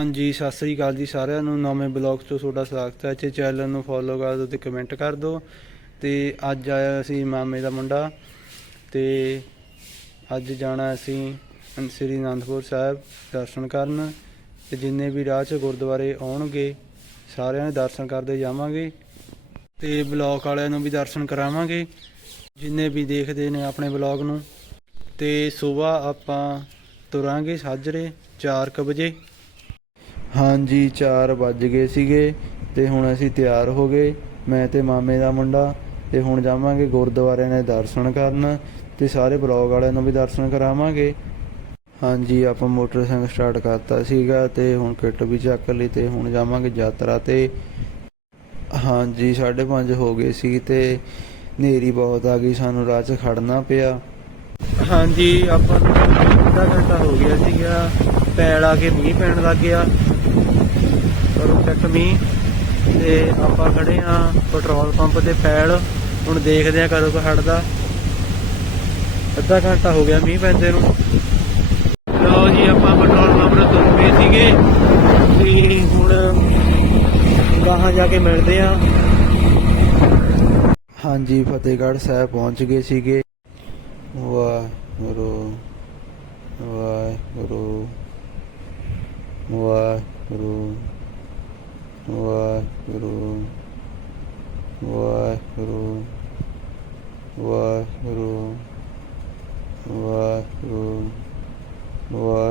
ਹਾਂਜੀ ਸਤਿ ਸ੍ਰੀ ਅਕਾਲ ਜੀ ਸਾਰਿਆਂ ਨੂੰ ਨਵੇਂ ਬਲੌਗ ਤੋਂ ਤੁਹਾਡਾ ਸਵਾਗਤ ਹੈ ਚੇ ਚੈਨਲ ਨੂੰ ਫੋਲੋ ਕਰ ਦਿਓ ਤੇ ਕਮੈਂਟ ਕਰ ਦਿਓ ਤੇ ਅੱਜ ਆਇਆ ਅਸੀਂ ਮਾਮੇ ਦਾ ਮੁੰਡਾ ਤੇ ਅੱਜ ਜਾਣਾ ਅਸੀਂ ਅੰਸ਼ਰੀ ਨੰਦਪੁਰ ਸਾਹਿਬ ਦਰਸ਼ਨ ਕਰਨ ਤੇ ਜਿੰਨੇ ਵੀ ਰਾਹ ਚ ਗੁਰਦੁਆਰੇ ਆਉਣਗੇ ਸਾਰਿਆਂ ਨੇ ਦਰਸ਼ਨ ਕਰਦੇ ਜਾਵਾਂਗੇ ਤੇ ਬਲੌਗ ਵਾਲਿਆਂ ਨੂੰ ਵੀ ਦਰਸ਼ਨ ਕਰਾਵਾਂਗੇ ਜਿੰਨੇ ਵੀ ਦੇਖਦੇ ਨੇ ਆਪਣੇ ਬਲੌਗ ਨੂੰ ਤੇ ਸਵੇਰ ਆਪਾਂ ਤੁਰਾਂਗੇ ਸਾਜਰੇ 4 ਵਜੇ ਹਾਂਜੀ 4 ਵੱਜ ਗਏ ਸੀਗੇ ਤੇ ਹੁਣ ਅਸੀਂ ਤਿਆਰ ਹੋ ਗਏ ਮੈਂ ਤੇ ਮਾਮੇ ਦਾ ਮੁੰਡਾ ਤੇ ਹੁਣ ਜਾਵਾਂਗੇ ਗੁਰਦੁਆਰਿਆਂ ਦੇ ਦਰਸ਼ਨ ਕਰਨ ਤੇ ਸਾਰੇ ਬਲੌਗ ਵਾਲਿਆਂ ਨੂੰ ਵੀ ਦਰਸ਼ਨ ਕਰਾਵਾਂਗੇ ਹਾਂਜੀ ਆਪਾਂ ਮੋਟਰਸਾਈਕਲ ਸਟਾਰਟ ਕਰਤਾ ਸੀਗਾ ਤੇ ਹੁਣ ਕਿੱਟ ਵੀ ਚੱਕ ਲਈ ਤੇ ਹੁਣ ਜਾਵਾਂਗੇ ਯਾਤਰਾ ਤੇ ਹਾਂਜੀ 5:30 ਹੋ ਗਏ ਸੀ ਤੇ ਨੇਰੀ ਬਹੁਤ ਆ ਗਈ ਸਾਨੂੰ ਰਾਹ 'ਚ ਖੜਨਾ ਪਿਆ ਹਾਂਜੀ ਆਪਾਂ ਨੂੰ ਘੰਟਾ ਹੋ ਗਿਆ ਸੀਗਾ ਪੈਲ ਆ ਕੇ ਮੀਂਹ ਪੈਣ ਲੱਗਿਆ ਟਰੱਕ ਮੀ ਤੇ ਆਪਾਂ ਖੜੇ ਆ ਪੈਟਰੋਲ ਪੰਪ ਦੇ ਫੈਲ ਹੁਣ ਦੇਖਦੇ ਆ ਕਦੋਂ ਕੋ ਹਟਦਾ ਅੱਧਾ ਘੰਟਾ ਹੋ ਗਿਆ ਮੀ ਪੈਂਦੇ ਨੂੰ ਲਓ ਜੀ ਆਪਾਂ ਪੈਟਰੋਲ ਪੰਪ ਤੋਂ ਤੁਰ ਪਏ ਸੀਗੇ ਤੇ ਹੁਣ ਗਾਹਾਂ ਜਾ ਕੇ ਮਿਲਦੇ ਆ ਹਾਂਜੀ ਫਤਿਹਗੜ੍ਹ ਸਾਹਿਬ ਪਹੁੰਚ ਗਏ ਸੀਗੇ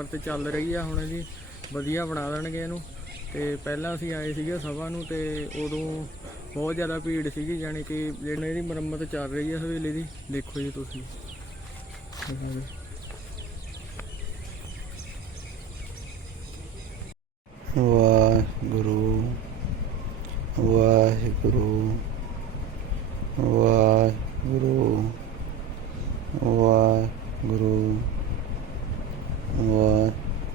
ਨੰਬਰ ਤੇ ਚੱਲ ਰਹੀ ਆ ਹੁਣ ਜੀ ਵਧੀਆ ਬਣਾ ਲੈਣਗੇ ਇਹਨੂੰ ਤੇ ਪਹਿਲਾਂ ਅਸੀਂ ਆਏ ਸੀਗੇ ਸਭਾ ਨੂੰ ਤੇ ਉਦੋਂ ਬਹੁਤ ਜ਼ਿਆਦਾ ਭੀੜ ਸੀਗੀ ਯਾਨੀ ਕਿ ਜਿਹੜੇ ਇਹਦੀ ਮੁਰੰਮਤ ਚੱਲ ਰਹੀ ਆ ਹਵੇਲੀ ਦੀ ਦੇਖੋ ਜੀ ਤੁਸੀਂ Waheguru Waheguru Waheguru Waheguru wa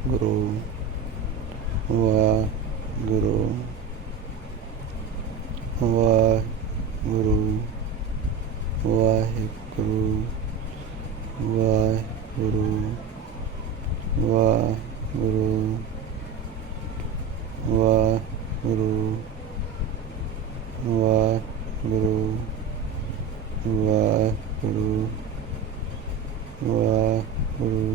guru wa guru wa guru wa guru wa guru wa guru wa guru wa guru wa guru guru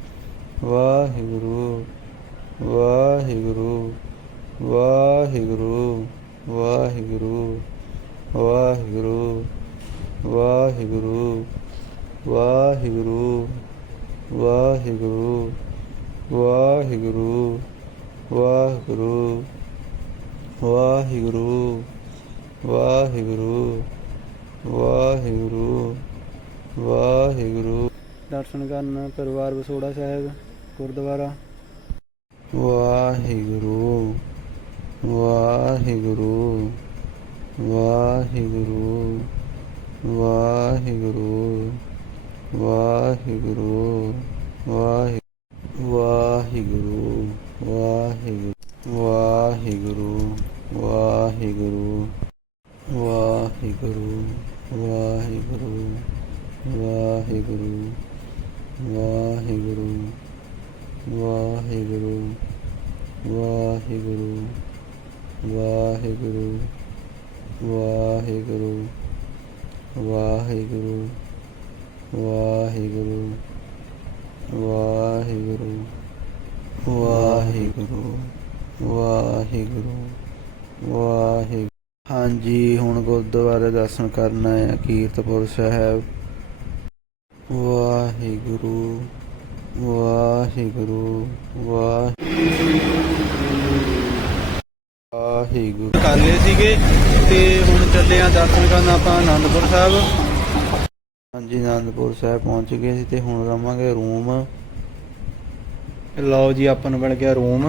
Waheguru Waheguru Waheguru Waheguru Waheguru Waheguru Waheguru Waheguru Waheguru Waheguru Waheguru Waheguru Waheguru Waheguru ਦਰਸ਼ਨ ਕਰਨ ਪਰਿਵਾਰ ਵਸੋੜਾ ਸਾਹਿਬ ਗੁਰਦੁਆਰਾ ਵਾਹਿਗੁਰੂ ਵਾਹਿਗੁਰੂ ਵਾਹਿਗੁਰੂ ਵਾਹਿਗੁਰੂ ਵਾਹਿਗੁਰੂ ਵਾਹਿਗੁਰੂ ਵਾਹਿਗੁਰੂ ਵਾਹਿਗੁਰੂ ਵਾਹਿਗੁਰੂ ਵਾਹਿਗੁਰੂ ਵਾਹਿਗੁਰੂ ਵਾਹਿਗੁਰੂ ਵਾਹਿਗੁਰੂ ਵਾਹਿਗੁਰੂ ਵਾਹਿਗੁਰੂ ਵਾਹਿਗੁਰੂ ਵਾਹਿਗੁਰੂ ਵਾਹਿਗੁਰੂ ਵਾਹਿਗੁਰੂ ਵਾਹਿਗੁਰੂ ਵਾਹਿਗੁਰੂ ਵਾਹਿਗੁਰੂ ਵਾਹਿਗੁਰੂ ਹਾਂਜੀ ਹੁਣ ਗੁਰਦੁਆਰੇ ਦਰਸ਼ਨ ਕਰਨਾ ਹੈ ਕੀਰਤਪੁਰ ਸਾਹਿਬ ਵਾਹਿਗੁਰੂ ਵਾਹਿਗੁਰੂ ਵਾਹਿਗੁਰੂ ਕਾਲੇ ਸੀਗੇ ਤੇ ਹੁਣ ਚੱਲੇ ਆ ਦਰਸ਼ਨ ਕਰਨ ਆਪਾਂ ਆਨੰਦਪੁਰ ਸਾਹਿਬ ਹਾਂਜੀ ਆਨੰਦਪੁਰ ਸਾਹਿਬ ਪਹੁੰਚ ਗਏ ਸੀ ਤੇ ਹੁਣ ਰਾਵਾਂਗੇ ਰੂਮ ਲਓ ਜੀ ਆਪਾਂ ਨੂੰ ਮਿਲ ਗਿਆ ਰੂਮ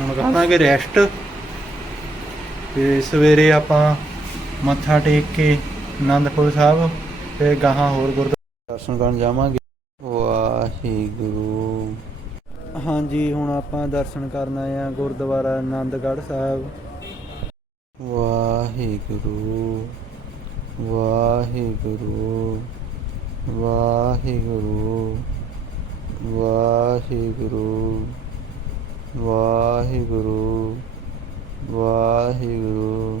ਹੁਣ ਕਹਾਂਗੇ ਰੈਸਟ ਤੇ ਸਵੇਰੇ ਆਪਾਂ ਮੱਥਾ ਟੇਕ ਕੇ ਆਨੰਦਪੁਰ ਸਾਹਿਬ ਤੇ ਗਾਹਾਂ ਹੋਰ ਗੁਰਦੁਆਰਾ ਦਰਸ਼ਨ ਕਰਨ ਜਾਵਾਂਗੇ ਵਾਹਿਗੁਰੂ ਹਾਂਜੀ ਹੁਣ ਆਪਾਂ ਦਰਸ਼ਨ ਕਰਨ ਆਇਆ ਗੁਰਦੁਆਰਾ ਆਨੰਦਗੜ ਸਾਹਿਬ ਵਾਹਿਗੁਰੂ ਵਾਹਿਗੁਰੂ ਵਾਹਿਗੁਰੂ ਵਾਹਿਗੁਰੂ ਵਾਹਿਗੁਰੂ ਵਾਹਿਗੁਰੂ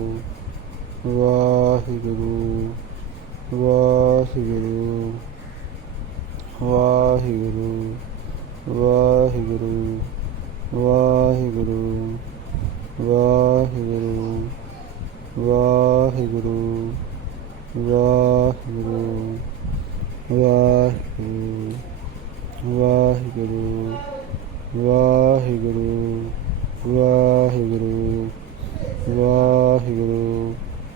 ဝါဟိဂရုဝါဟိဂရုဝါဟိဂရုဝါဟိဂရုဝါဟိဂရုဝါဟိဂရုဝါဟိဂရုဝါဟိဂရုဝါဟိဂရုဝါဟိဂရုဝါဟိဂရုဝါဟိဂရုဝါဟိဂရု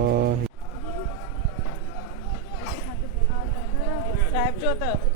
ਵਾਹਿਗੁਰੂ ਸਾਹਿਬ ਜੋਤ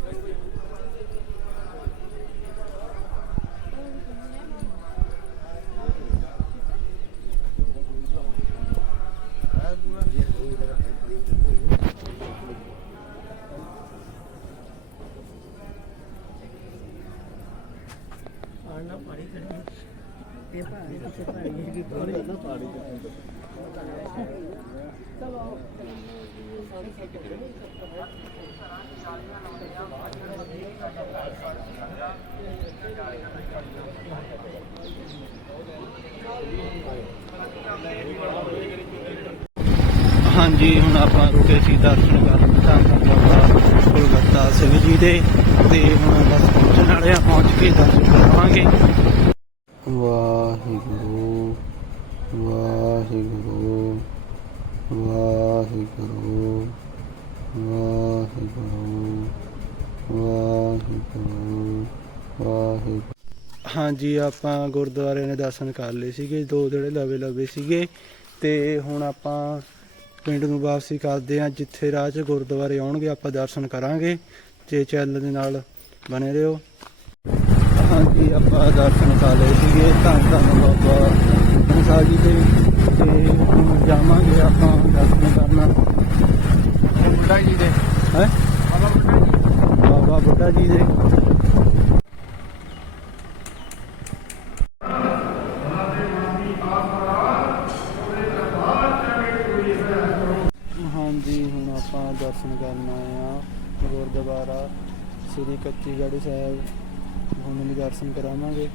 ਹਾਂਜੀ ਹੁਣ ਆਪਾਂ ਰੁਕੇ ਸੀ ਦਰਸ਼ਨ ਕਰਨ ਕੋਲਕਾਤਾ ਸਿਵਲ ਜੀ ਦੇ ਤੇ ਹੁਣ ਬਸ ਪਹੁੰਚਣ ਵਾਲੇ ਆ ਪਹੁੰਚ ਕੇ ਦਰਸ਼ਨ ਕਰਾਂਗੇ ਵਾਹਿਗੁਰੂ ਵਾਹਿਗੁਰੂ ਵਾਹਿਗੁਰੂ ਵਾਹਿਗੁਰੂ ਵਾਹਿਗੁਰੂ ਹਾਂਜੀ ਆਪਾਂ ਗੁਰਦੁਆਰੇ ਨੇ ਦਰਸ਼ਨ ਕਰ ਲਏ ਸੀਗੇ ਦੋ ਜਿਹੜੇ ਲਵੇ ਲਵੇ ਸੀਗੇ ਤੇ ਹੁਣ ਆਪਾਂ ਪਿੰਡ ਨੂੰ ਵਾਪਸੀ ਕਰਦੇ ਆ ਜਿੱਥੇ ਰਾਜ ਗੁਰਦੁਆਰੇ ਆਉਣਗੇ ਆਪਾਂ ਦਰਸ਼ਨ ਕਰਾਂਗੇ ਤੇ ਚੈਨਲ ਦੇ ਨਾਲ ਬਣੇ ਰਹੋ ਹਾਂਜੀ ਆਪਾਂ ਦਰਸ਼ਨ ਕਰ ਲਏ ਸੀਗੇ ਧੰਨ ਧੰਨ ਬਾਬਾ ਅਨਸਾ ਜੀ ਤੇ ਤੇ ਜਾਵਾਂਗੇ ਆਪਾਂ ਦਰਸ਼ਨ ਕਰਨ ਬੁੱਢਾ ਜੀ ਦੇ ਹੈ ਬਾਬਾ ਬੁੱਢਾ ਜੀ ਦੇ ਸ੍ਰੀ ਕੱਚੀ ਕੱਤੀਗੜ੍ਹ ਸਾਹਿਬ ਹੁਣ ਵੀ ਦਰਸ਼ਨ ਕਰਾਵਾਂਗੇ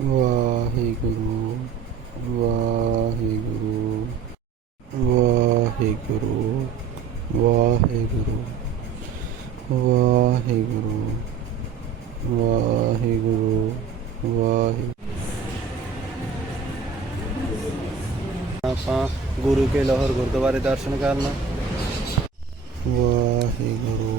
ਵਾਹਿਗੁਰੂ ਵਾਹਿਗੁਰੂ ਵਾਹਿਗੁਰੂ ਵਾਹਿਗੁਰੂ ਵਾਹਿਗੁਰੂ ਵਾਹਿਗੁਰੂ ਵਾਹਿਗੁਰੂ ਆਪਾਂ ਗੁਰੂ ਕੇ ਲਾਹੌਰ ਗੁਰਦੁਆਰੇ ਦਰਸ਼ਨ ਕਰਨਾ ਵਾਹਿਗੁਰੂ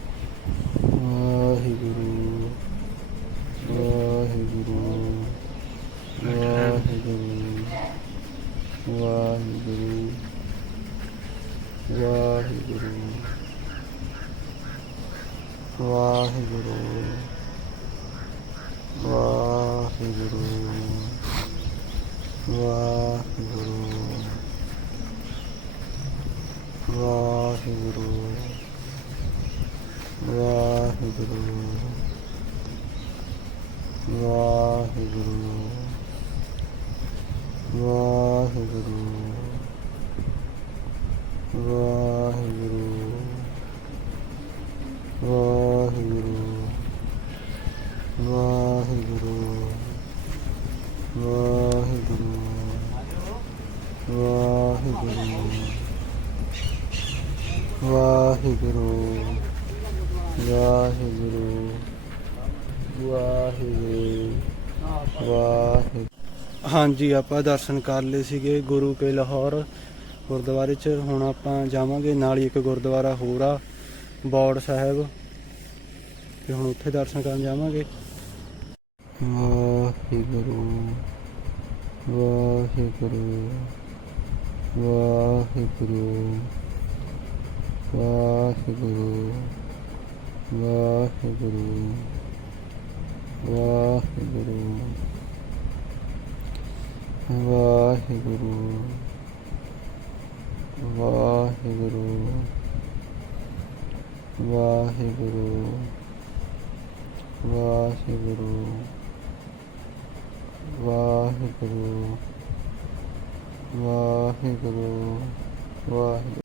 Mm-hmm. ਹਾਂਜੀ ਆਪਾਂ ਦਰਸ਼ਨ ਕਰ ਲਏ ਸੀਗੇ ਗੁਰੂ ਕੇ ਲਾਹੌਰ ਗੁਰਦੁਆਰੇ ਚ ਹੁਣ ਆਪਾਂ ਜਾਵਾਂਗੇ ਨਾਲ ਹੀ ਇੱਕ ਗੁਰਦੁਆਰਾ ਹੋਰ ਆ ਬੌੜ ਸਾਹਿਬ ਤੇ ਹੁਣ ਉੱਥੇ ਦਰਸ਼ਨ ਕਰਨ ਜਾਵਾਂਗੇ ਵਾਹਿਗੁਰੂ ਵਾਹਿਗੁਰੂ ਵਾਹਿਗੁਰੂ ਵਾਹਿਗੁਰੂ ਵਾਹਿਗੁਰੂ ਵਾਹਿਗੁਰੂ ਵਾਹਿਗੁਰੂ ਵਾਹਿਗੁਰੂ ਵਾਹਿਗੁਰੂ ਵਾਹਿਗੁਰੂ ਵਾਹਿਗੁਰੂ ਵਾਹਿਗੁਰੂ ਵਾਹਿਗੁਰੂ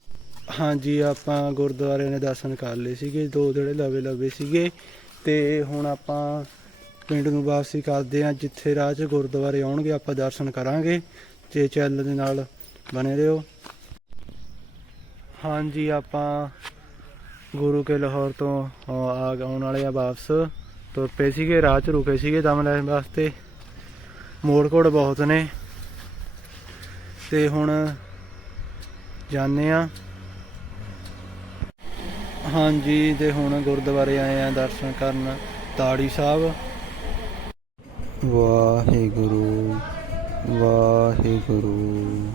ਹਾਂਜੀ ਆਪਾਂ ਗੁਰਦੁਆਰੇ ਨੇ ਦਰਸ਼ਨ ਕਰ ਲਏ ਸੀਗੇ ਦੋ ਜਿਹੜੇ ਲਵੇ ਲਵੇ ਸੀਗੇ ਤੇ ਹੁਣ ਆਪਾਂ ਪਿੰਡ ਨੂੰ ਵਾਪਸੀ ਕਰਦੇ ਆ ਜਿੱਥੇ ਰਾਜ ਗੁਰਦੁਆਰੇ ਆਉਣਗੇ ਆਪਾਂ ਦਰਸ਼ਨ ਕਰਾਂਗੇ ਤੇ ਚੈਨਲ ਦੇ ਨਾਲ ਬਣੇ ਰਹੋ ਹਾਂਜੀ ਆਪਾਂ ਗੁਰੂ ਕੇ ਲਾਹੌਰ ਤੋਂ ਆ ਆਉਣ ਵਾਲੇ ਆ ਵਾਪਸ ਤੁਰ ਪਏ ਸੀਗੇ ਰਾਹ ਚ ਰੁਕੇ ਸੀਗੇ ਦਮ ਲੈਣ ਵਾਸਤੇ ਮੋੜ ਕੋੜ ਬਹੁਤ ਨੇ ਤੇ ਹੁਣ ਜਾਣੇ ਆ ਹਾਂਜੀ ਤੇ ਹੁਣ ਗੁਰਦੁਆਰੇ ਆਏ ਆ ਦਰਸ਼ਨ ਕਰਨ ਤਾੜੀ ਸਾਹਿਬ ਵਾਹਿਗੁਰੂ ਵਾਹਿਗੁਰੂ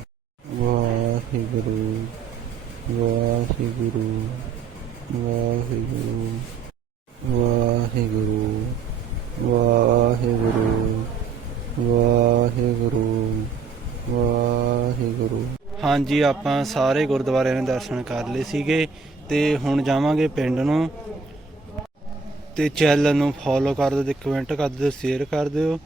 ਵਾਹਿਗੁਰੂ ਵਾਹਿਗੁਰੂ ਵਾਹਿਗੁਰੂ ਵਾਹਿਗੁਰੂ ਵਾਹਿਗੁਰੂ ਵਾਹਿਗੁਰੂ ਵਾਹਿਗੁਰੂ ਹਾਂਜੀ ਆਪਾਂ ਸਾਰੇ ਗੁਰਦੁਆਰੇ ਦੇ ਦਰਸ਼ਨ ਕਰ ਲਏ ਸੀਗੇ ਤੇ ਹੁਣ ਜਾਵਾਂਗੇ ਪਿੰਡ ਨੂੰ ਤੇ ਚੈਨਲ ਨੂੰ ਫੋਲੋ ਕਰ ਦਿਓ ਤੇ ਕਮੈਂਟ ਕਰ ਦਿਓ ਸ਼ੇਅਰ ਕਰ ਦਿਓ